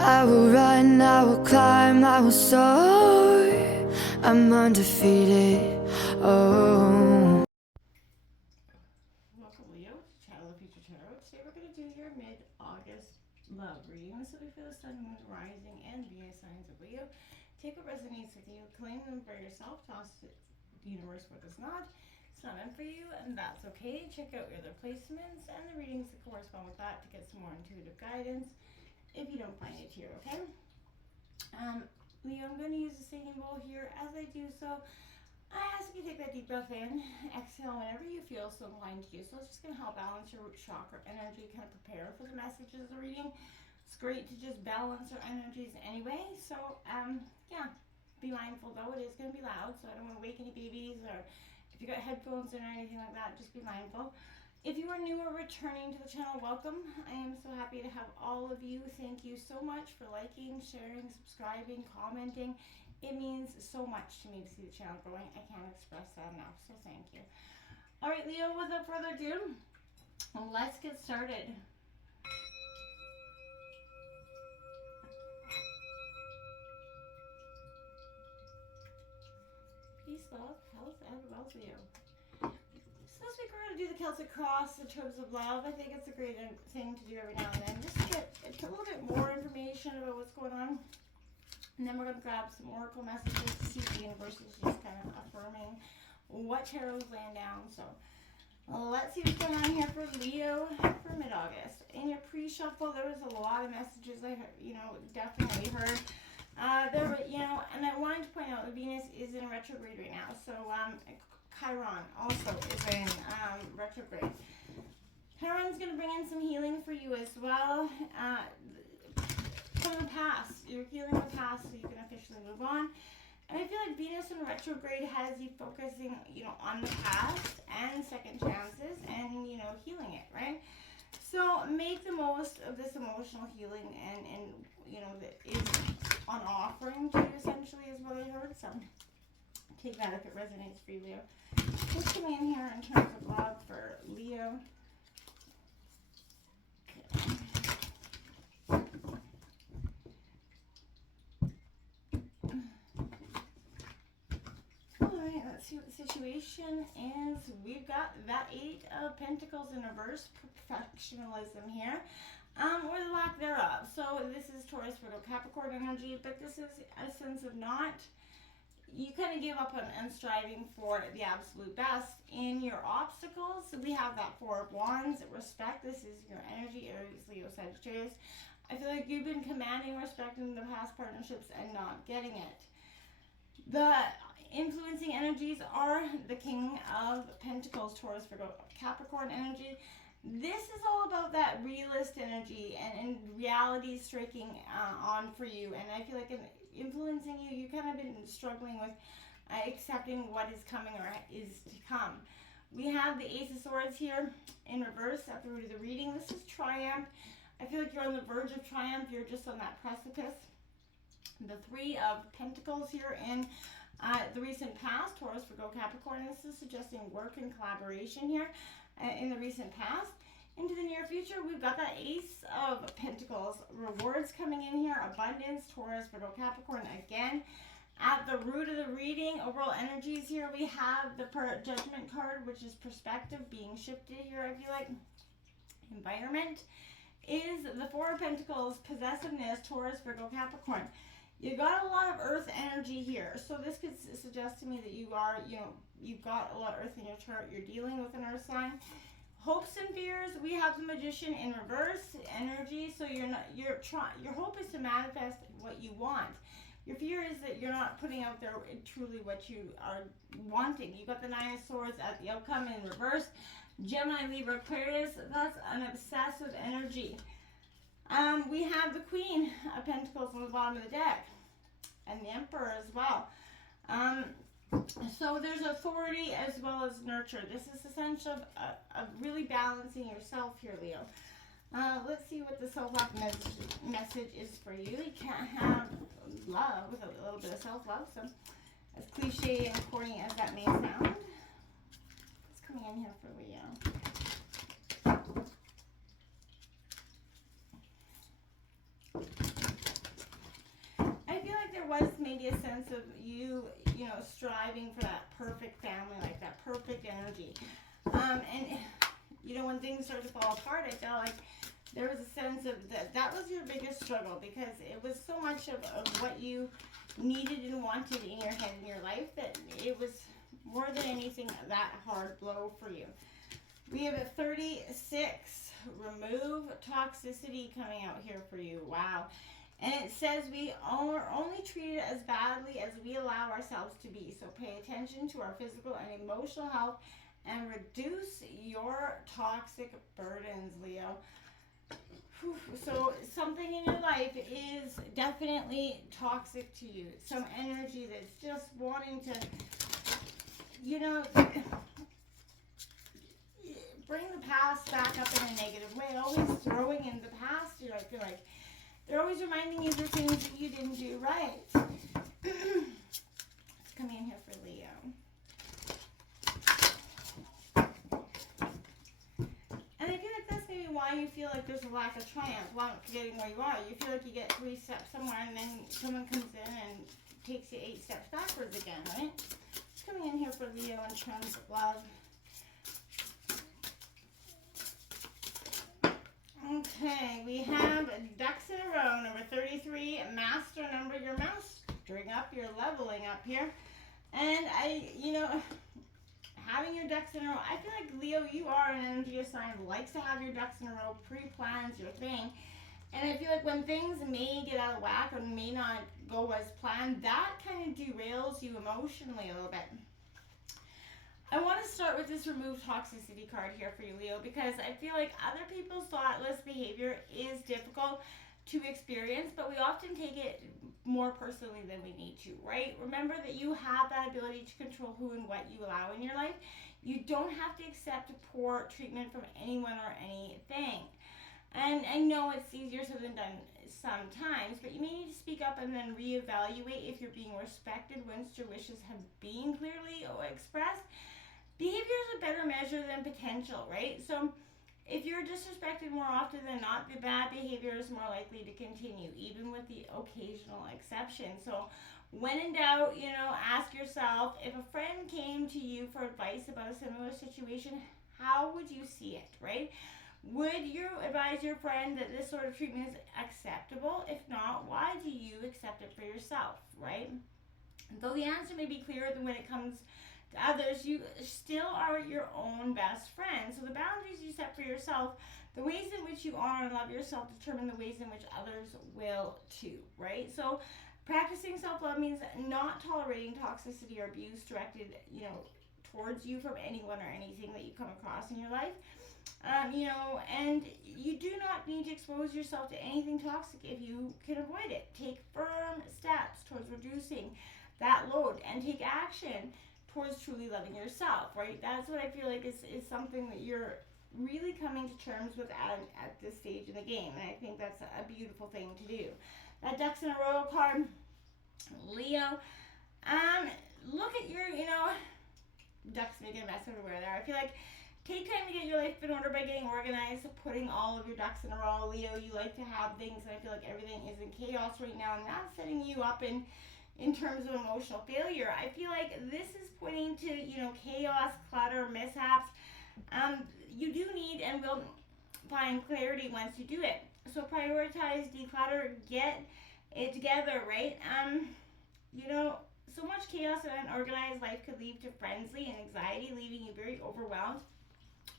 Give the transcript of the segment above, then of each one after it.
I will run, I will climb, I will soar. I'm undefeated. Oh. Welcome, Leo, to Channel of Future Tarot. Today we're going to do your mid-August love reading. This will be for the Sun, Moon, Rising, and Venus signs of Leo. Take what resonates with you, claim them for yourself, toss it to the universe what does not. It's not meant for you, and that's okay. Check out your other placements and the readings that correspond with that to get some more intuitive guidance if you don't find it here, okay? Leo, I'm going to use the singing bowl here. As I do so, I ask you to take that deep breath in, exhale whenever you feel so inclined to do so. It's just going to help balance your root chakra energy, kind of prepare for the messages of the reading. It's great to just balance our energies anyway. So, yeah, be mindful though. It is going to be loud, so I don't want to wake any babies, or if you got headphones in or anything like that, just be mindful. If you are new or returning to the channel, welcome. I am so happy to have all of you. Thank you so much for liking, sharing, subscribing, commenting. It means so much to me to see the channel growing. I can't express that enough, so thank you. All right, Leo, without further ado, let's get started. Peace, love, health, and wealth, Leo. So this week we're going to do the Celtic Cross in terms of love. I think it's a great thing to do every now and then, just to get a little bit more information about what's going on. And then we're going to grab some oracle messages to see if the universe is just kind of affirming what tarot is laying down. So let's see what's going on here for Leo for mid-August. In your pre-shuffle, there was a lot of messages I heard, definitely heard. There were, and I wanted to point out that Venus is in retrograde right now. So Chiron also is in retrograde. Chiron's going to bring in some healing for you as well. From the past, you're healing the past so you can officially move on. And I feel like Venus in retrograde has you focusing, on the past and second chances and, healing it, right? So make the most of this emotional healing and that is on offering to you, essentially, is what I heard. So take that if it resonates for you, Leo. What's coming in here in terms of love for Leo? Okay. Alright, let's see what the situation is. We've got that Eight of Pentacles in reverse, perfectionism here, or the lack thereof. So this is Taurus, Virgo, Capricorn energy, but this is a sense of you kind of give up on striving for the absolute best in your obstacles. So we have that Four of Wands, respect. This is your energy, Aries, Leo, Sagittarius. I feel like you've been commanding respect in the past partnerships and not getting it. The influencing energies are the King of Pentacles, Taurus, Virgo, Capricorn energy. This is all about that realist energy and reality striking on for you. And I feel like in influencing you, you kind of been struggling with accepting what is coming or is to come. We have the Ace of Swords here in reverse at the root of the reading. This is triumph. I feel like you're on the verge of triumph. You're just on that precipice. The Three of Pentacles here in the recent past, Taurus, Virgo, Capricorn. This is suggesting work and collaboration here in the recent past. Into the near future, we've got that Ace of Pentacles. Rewards coming in here. Abundance, Taurus, Virgo, Capricorn again. At the root of the reading, overall energies here, we have the Judgment card, which is perspective being shifted here, I feel like. Environment is the Four of Pentacles, possessiveness, Taurus, Virgo, Capricorn. You got a lot of earth energy here. So this could suggest to me that you are, you've got a lot of earth in your chart. You're dealing with an earth sign. Hopes and fears, we have the Magician in reverse energy. So your hope is to manifest what you want. Your fear is that you're not putting out there truly what you are wanting. You got the Nine of Swords at the outcome in reverse. Gemini, Libra, Aquarius, that's an obsessive energy. We have the Queen of Pentacles on the bottom of the deck, and the Emperor as well. So there's authority as well as nurture. This is essential of really balancing yourself here, Leo. Let's see what the self-love message is for you. You can't have love without a little bit of self-love. So as cliche and corny as that may sound, what's coming in here for Leo? be a sense of you, striving for that perfect family, like that perfect energy. And, when things start to fall apart, I felt like there was a sense of that was your biggest struggle, because it was so much of what you needed and wanted in your head and your life that it was more than anything that hard blow for you. We have a 36, remove toxicity, coming out here for you. Wow. And it says we are only treated as badly as we allow ourselves to be. So pay attention to our physical and emotional health and reduce your toxic burdens, Leo. Whew. So something in your life is definitely toxic to you. Some energy that's just wanting to, bring the past back up in a negative way. Always throwing in the past. I feel like they're always reminding you of things that you didn't do right. Let's come in here for Leo. And I feel like that's maybe why you feel like there's a lack of triumph while getting where you are. You feel like you get 3 steps somewhere and then someone comes in and takes you 8 steps backwards again, right? Coming in here for Leo in terms of love. Okay, we have ducks in a row, number 33, master number. You're mastering up, you're leveling up here. And having your ducks in a row, I feel like, Leo, you are an energy sign that likes to have your ducks in a row, pre-plans your thing. And I feel like when things may get out of whack or may not go as planned, that kind of derails you emotionally a little bit. I want to start with this remove toxicity card here for you, Leo, because I feel like other people's thoughtless behavior is difficult to experience, but we often take it more personally than we need to, right? Remember that you have that ability to control who and what you allow in your life. You don't have to accept poor treatment from anyone or anything. And I know it's easier said than done sometimes, but you may need to speak up and then reevaluate if you're being respected once your wishes have been clearly expressed. Behavior is a better measure than potential, right? So if you're disrespected more often than not, the bad behavior is more likely to continue, even with the occasional exception. So when in doubt, ask yourself, if a friend came to you for advice about a similar situation, how would you see it, right? Would you advise your friend that this sort of treatment is acceptable? If not, why do you accept it for yourself, right? Though the answer may be clearer than when it comes to others, you still are your own best friend. So the boundaries you set for yourself, the ways in which you honor and love yourself, determine the ways in which others will too, right? So practicing self-love means not tolerating toxicity or abuse directed, towards you from anyone or anything that you come across in your life. And you do not need to expose yourself to anything toxic if you can avoid it. Take firm steps towards reducing that load and take action towards truly loving yourself, right? That's what I feel like is something that you're really coming to terms with at this stage in the game, and I think that's a beautiful thing to do. That ducks in a row card, Leo. Look at your, ducks making a mess everywhere there. I feel like take time to get your life in order by getting organized, putting all of your ducks in a row. Leo, you like to have things, and I feel like everything is in chaos right now, and that's setting you up in terms of emotional failure. I feel like this is pointing to, chaos, clutter, mishaps. You do need and will find clarity once you do it. So prioritize, declutter, get it together, right? So much chaos and unorganized life could lead to frenzy and anxiety, leaving you very overwhelmed.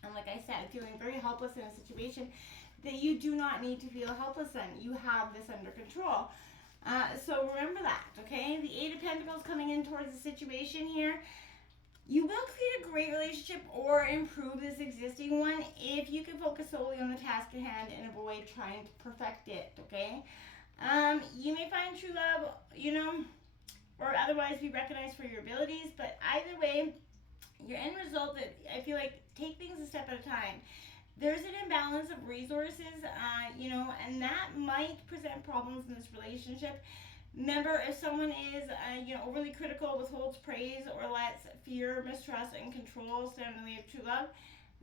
And like I said, feeling very helpless in a situation that you do not need to feel helpless in. You have this under control. So remember that, okay? The 8 of Pentacles coming in towards the situation here. You will create a great relationship or improve this existing one if you can focus solely on the task at hand and avoid trying to perfect it, okay? You may find true love, or otherwise be recognized for your abilities, but either way, your end result, that I feel like, take things a step at a time. There's an imbalance of resources, and that might present problems in this relationship. Remember, if someone is, overly critical, withholds praise, or lets fear, mistrust, and control stand in the way of true love,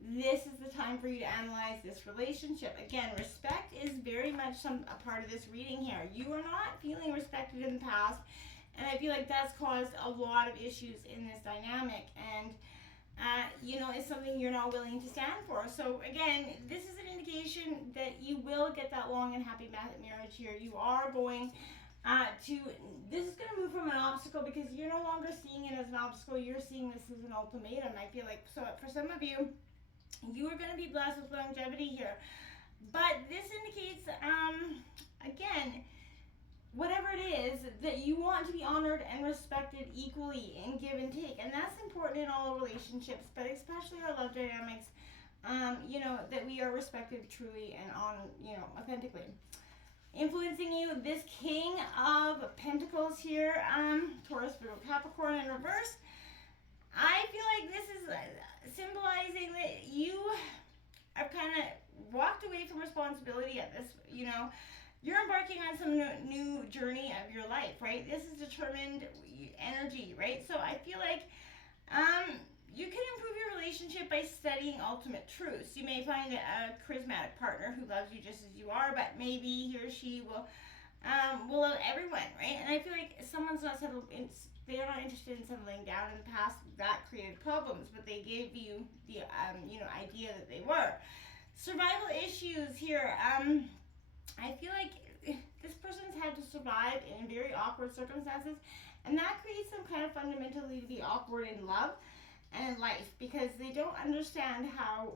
this is the time for you to analyze this relationship. Again, respect is very much a part of this reading here. You are not feeling respected in the past, And I feel like that's caused a lot of issues in this dynamic. And it's something you're not willing to stand for. So again, this is an indication that you will get that long and happy marriage here. You are going this is going to move from an obstacle, because you're no longer seeing it as an obstacle. You're seeing this as an ultimatum. I feel like, so for some of you, you are going to be blessed with longevity here. But this indicates, again, whatever it is, that you want to be honored and respected equally in give and take. And that's important in all relationships, but especially our love dynamics, that we are respected truly and authentically. Influencing you, this King of Pentacles here, Taurus, Virgo, Capricorn in reverse. I feel like this is symbolizing that you have kind of walked away from responsibility at this, you're embarking on some new journey of your life, right? This is determined energy, right? So I feel like you can improve your relationship by studying ultimate truths. You may find a charismatic partner who loves you just as you are, but maybe he or she will love everyone, right? And I feel like someone's not settled in, they are not interested in settling down. In the past, that created problems, but they gave you the idea that they were. Survival issues here. I feel like this person's had to survive in very awkward circumstances, and that creates them kind of fundamentally to be awkward in love and in life, because they don't understand how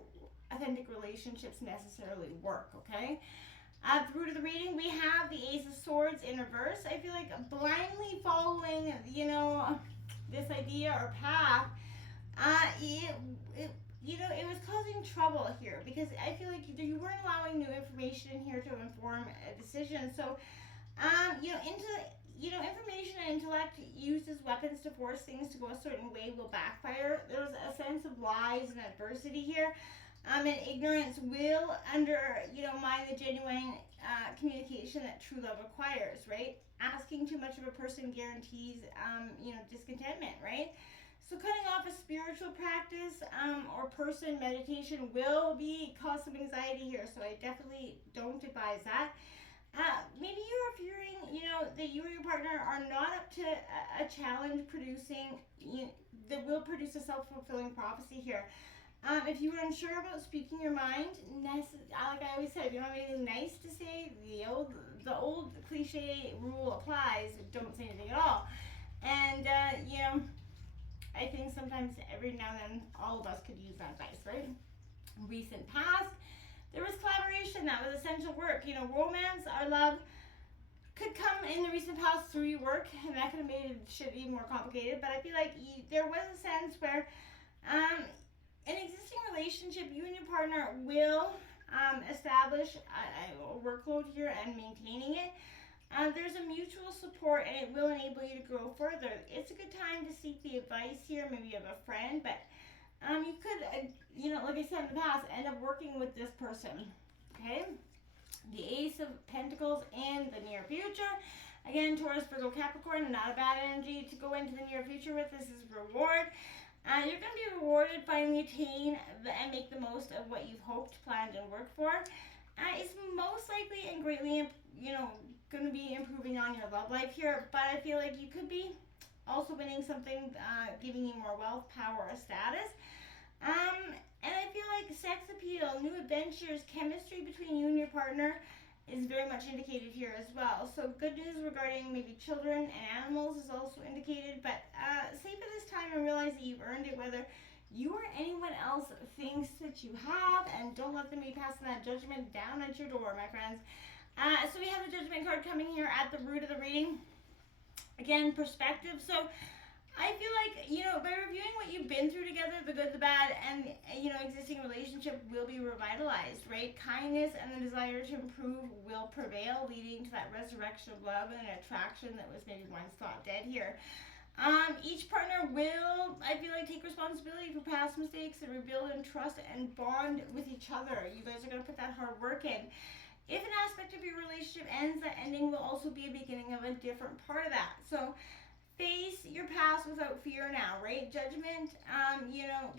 authentic relationships necessarily work, okay? At the root of the reading, we have the Ace of Swords in reverse. I feel like blindly following, this idea or path, it was causing trouble here, because I feel like you weren't allowing new information here to inform a decision. So, information and intellect used as weapons to force things to go a certain way will backfire. There's a sense of lies and adversity here. And ignorance will undermine the genuine communication that true love requires, right? Asking too much of a person guarantees, discontentment, right? So cutting off a spiritual practice or person, meditation will cause some anxiety here. So I definitely don't advise that. Maybe you are fearing, that you or your partner are not up to a challenge producing, that will produce a self-fulfilling prophecy here. If you are unsure about speaking your mind, like I always said, if you don't have anything nice to say, the old cliche rule applies: don't say anything at all. And I think sometimes every now and then all of us could use that advice, right? Recent past, there was collaboration that was essential work. Romance, our love, could come in the recent past through your work, and that could have made shit even more complicated. But I feel like there was a sense where an existing relationship, you and your partner will establish a workload here and maintaining it. There's a mutual support, and it will enable you to grow further. It's a good time to seek the advice here. Maybe you have a friend, but you could, like I said in the past, end up working with this person, okay? The Ace of Pentacles in the near future. Again, Taurus, Virgo, Capricorn, not a bad energy to go into the near future with. This is reward. You're going to be rewarded, finally attain and make the most of what you've hoped, planned, and worked for. It's most likely and greatly, going to be improving on your love life here, but I feel like you could be also winning something, giving you more wealth, power, or status. And I feel like sex appeal, new adventures, chemistry between you and your partner is very much indicated here as well. So good news regarding maybe children and animals is also indicated, but save for this time and realize that you've earned it, whether you or anyone else thinks that you have, and don't let them be passing that judgment down at your door, my friends. So we have the Judgment card coming here at the root of the reading. Again, perspective. So I feel like, by reviewing what you've been through together, the good, the bad, and, existing relationship will be revitalized, right? Kindness and the desire to improve will prevail, leading to that resurrection of love and an attraction that was maybe once thought dead here. Each partner will, I feel like, take responsibility for past mistakes and rebuild and trust and bond with each other. You guys are going to put that hard work in. If an aspect of your relationship ends, that ending will also be a beginning of a different part of that. So face your past without fear now, right? Judgment,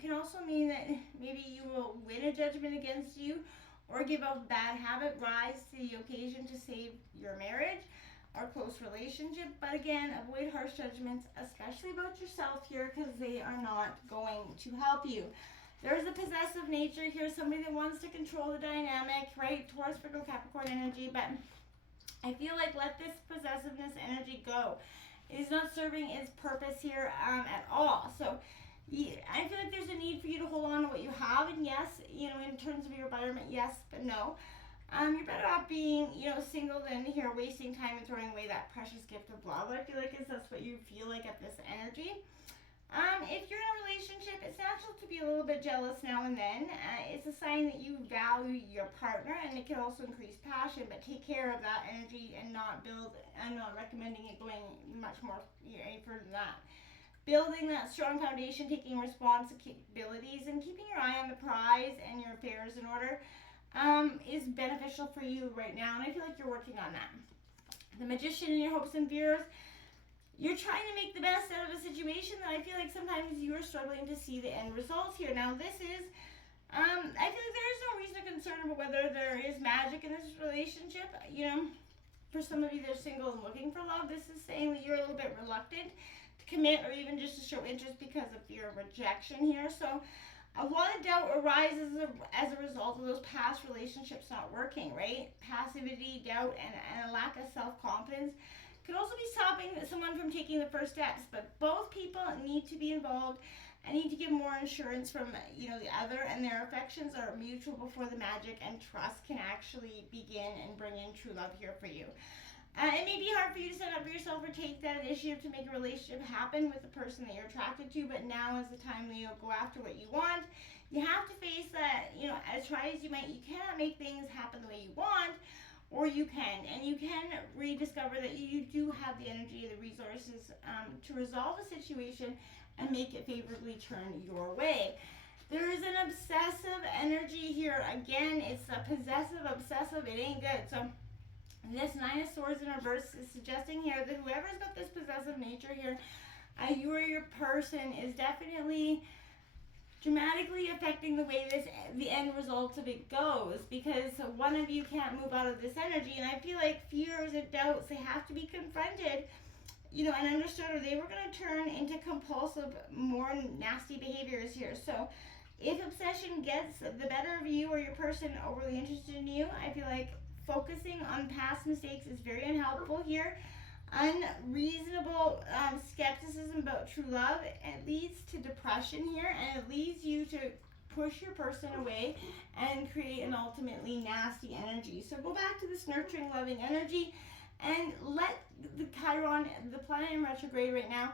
can also mean that maybe you will win a judgment against you or give up a bad habit, rise to the occasion to save your marriage. or close relationship. But again, avoid harsh judgments, especially about yourself here, because they are not going to help you. There's a possessive nature here, somebody that wants to control the dynamic, right? Taurus, Virgo, Capricorn energy, but I feel like let this possessiveness energy go. It is not serving its purpose here at all. So yeah, I feel like there's a need for you to hold on to what you have, and yes, you know, in terms of your environment, yes, but no. You're better off being, you know, single than here wasting time and throwing away that precious gift of love. I feel like that's what you feel like at this energy. If you're in a relationship, it's natural to be a little bit jealous now and then. It's a sign that you value your partner, and it can also increase passion, but take care of that energy and not build. I'm not recommending it going much more any further than that. Building that strong foundation, taking responsibilities, and keeping your eye on the prize and your affairs in order is beneficial for you right now, and I feel like you're working on that. The Magician in your hopes and fears. You're trying to make the best out of a situation that I feel like sometimes you are struggling to see the end results here. Now this is, I feel like there is no reason to concern about whether there is magic in this relationship. You know, for some of you that are single and looking for love, this is saying that you're a little bit reluctant to commit or even just to show interest because of fear of rejection here. So a lot of doubt arises as a result of those past relationships not working, right? Passivity, doubt, and a lack of self-confidence could also be stopping someone from taking the first steps, but both people need to be involved and need to give more assurance from, you know, the other, and their affections are mutual before the magic and trust can actually begin and bring in true love here for you. It may be hard for you to set up for yourself or take that initiative to make a relationship happen with the person that you're attracted to, but now is the time that you'll go after what you want. You have to face that, you know, as try as you might, you cannot make things happen the way you want, or you can, and you can rediscover that you do have the energy, the resources to resolve a situation and make it favorably turn your way. There is an obsessive energy here. Again, it's a possessive, obsessive. It ain't good. So this Nine of Swords in reverse is suggesting here that whoever's got this possessive nature here, you or your person is definitely dramatically affecting the way the end result of it goes, because one of you can't move out of this energy, and I feel like fears and doubts, they have to be confronted, you know, and understood, or they were going to turn into compulsive, more nasty behaviors here. So if obsession gets the better of you or your person overly interested in you, I feel like focusing on past mistakes is very unhelpful here. Unreasonable skepticism about true love, it leads to depression here, and it leads you to push your person away and create an ultimately nasty energy. So go back to this nurturing, loving energy and let the Chiron, the planet in retrograde right now,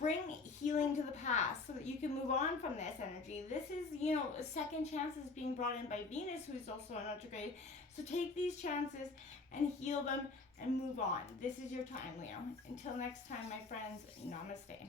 bring healing to the past so that you can move on from this energy. This is, you know, second chances being brought in by Venus, who is also in retrograde. So take these chances and heal them and move on. This is your time, Leo. Until next time, my friends, namaste.